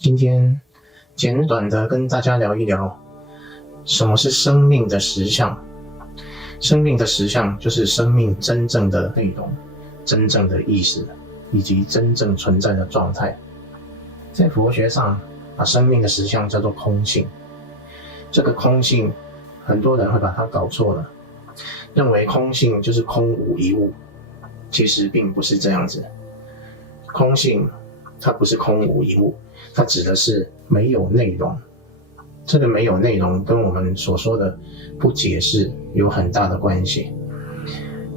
今天简短的跟大家聊一聊，什么是生命的实相。生命的实相就是生命真正的内容、真正的意识以及真正存在的状态。在佛学上，把生命的实相叫做空性。这个空性，很多人会把它搞错了，认为空性就是空无一物，其实并不是这样子。空性它不是空无一物，它指的是没有内容。这个没有内容跟我们所说的不解释有很大的关系。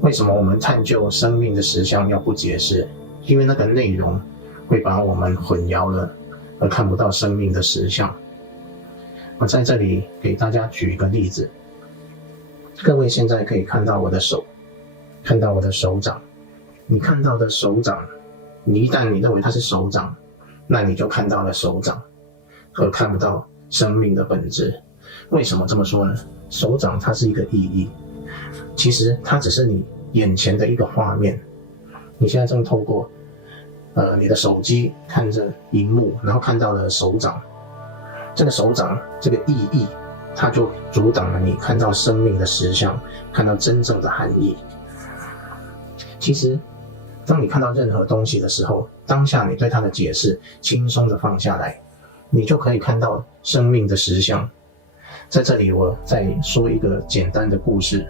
为什么我们探究生命的实相要不解释？因为那个内容会把我们混淆了，而看不到生命的实相。我在这里给大家举一个例子。各位现在可以看到我的手，看到我的手掌。你看到的手掌，一旦你认为它是手掌，那你就看到了手掌，而看不到生命的本质。为什么这么说呢？手掌它是一个意义，其实它只是你眼前的一个画面。你现在正透过你的手机看着荧幕，然后看到了手掌。这个手掌这个意义，它就阻挡了你看到生命的实相，看到真正的含义。其实当你看到任何东西的时候，当下你对它的解释轻松的放下来，你就可以看到生命的实相。在这里我再说一个简单的故事。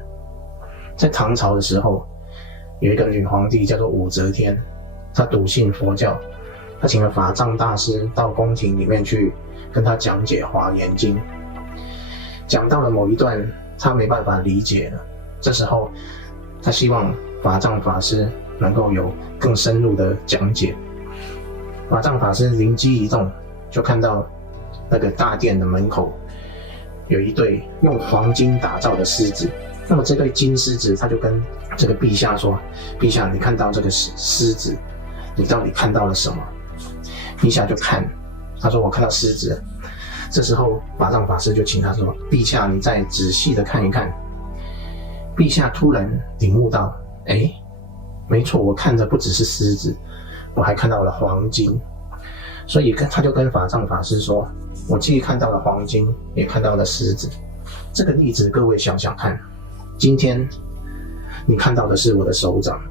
在唐朝的时候，有一个女皇帝叫做武则天，她笃信佛教，她请了法藏大师到宫廷里面去跟她讲解《华严经》。讲到了某一段她没办法理解了，这时候她希望法藏法师能够有更深入的讲解。法藏法师灵机一动，就看到那个大殿的门口有一对用黄金打造的狮子。那么这对金狮子，他就跟这个陛下说：陛下，你看到这个狮子，你到底看到了什么？陛下就看，他说我看到狮子。这时候法藏法师就请他说：陛下，你再仔细的看一看。陛下突然领悟到，没错，我看的不只是狮子，我还看到了黄金。所以他就跟法藏法师说，我既看到了黄金，也看到了狮子。这个例子各位想想看，今天你看到的是我的手掌，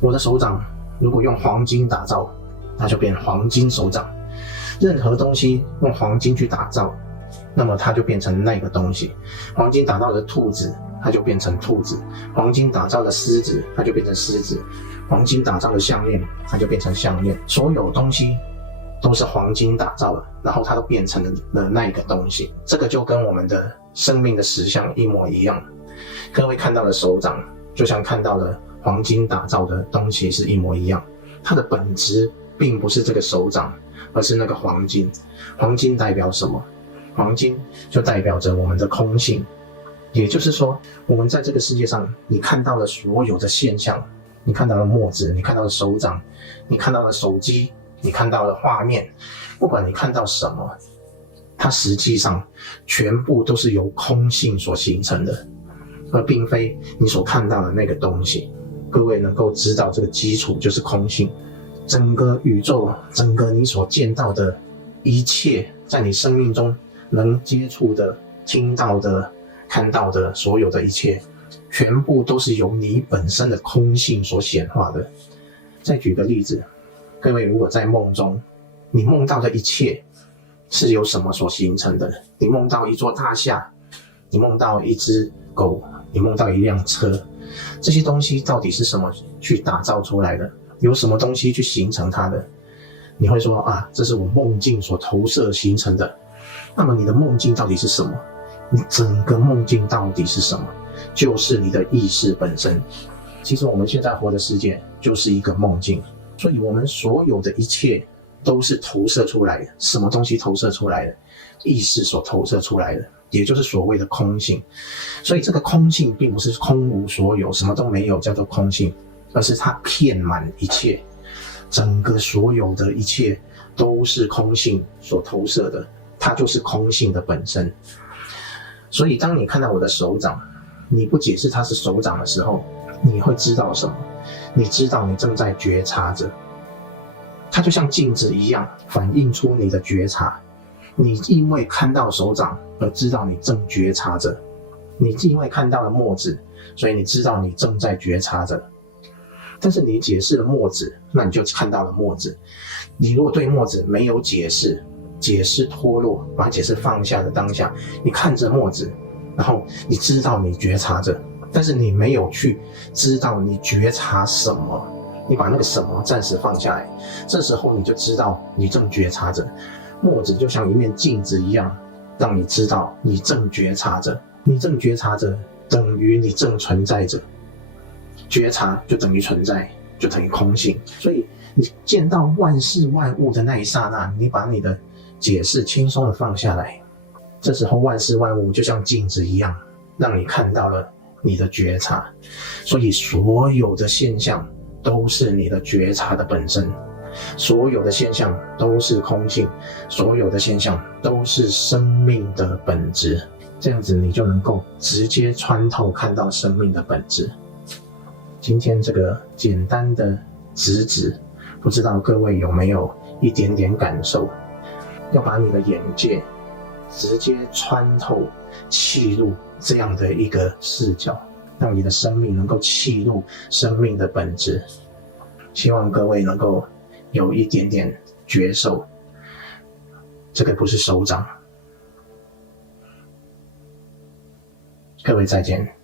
我的手掌如果用黄金打造，那就变黄金手掌。任何东西用黄金去打造，那么它就变成那个东西。黄金打造的兔子，它就变成兔子；黄金打造的狮子，它就变成狮子；黄金打造的项链，它就变成项链。所有东西都是黄金打造的，然后它都变成了那个东西。这个就跟我们的生命的实相一模一样。各位看到的手掌，就像看到了黄金打造的东西是一模一样。它的本质并不是这个手掌，而是那个黄金。黄金代表什么？黄金就代表着我们的空性。也就是说，我们在这个世界上，你看到了所有的现象，你看到了墨子，你看到了手掌，你看到了手机，你看到了画面，不管你看到什么，它实际上全部都是由空性所形成的，而并非你所看到的那个东西。各位能够知道这个基础就是空性。整个宇宙，整个你所见到的一切，在你生命中能接触的、听到的、看到的所有的一切，全部都是由你本身的空性所显化的。再举个例子，各位如果在梦中，你梦到的一切是由什么所形成的？你梦到一座大厦，你梦到一只狗，你梦到一辆车，这些东西到底是什么去打造出来的？有什么东西去形成它的？你会说这是我梦境所投射形成的。那么你的梦境到底是什么？你整个梦境到底是什么？就是你的意识本身。其实我们现在活的世界就是一个梦境，所以我们所有的一切都是投射出来的。什么东西投射出来的？意识所投射出来的，也就是所谓的空性。所以这个空性并不是空无所有，什么都没有叫做空性，而是它遍满一切，整个所有的一切都是空性所投射的，它就是空性的本身。所以当你看到我的手掌，你不解释它是手掌的时候，你会知道什么？你知道你正在觉察着。它就像镜子一样，反映出你的觉察。你因为看到手掌而知道你正觉察着，你因为看到了墨子，所以你知道你正在觉察着。但是你解释了墨子，那你就看到了墨子。你如果对墨子没有解释，解释脱落，把解释放下的当下，你看着墨子，然后你知道你觉察着，但是你没有去知道你觉察什么，你把那个什么暂时放下来，这时候你就知道你正觉察着。墨子就像一面镜子一样，让你知道你正觉察着，你正觉察着等于你正存在着，觉察就等于存在，就等于空性。所以你见到万事万物的那一刹那，你把你的解释轻松的放下来，这时候万事万物就像镜子一样，让你看到了你的觉察。所以所有的现象都是你的觉察的本身，所有的现象都是空性，所有的现象都是生命的本质。这样子你就能够直接穿透看到生命的本质。今天这个简单的直指，不知道各位有没有一点点感受？要把你的眼界直接穿透契入这样的一个视角，让你的生命能够契入生命的本质。希望各位能够有一点点觉受，这个不是手掌。各位再见。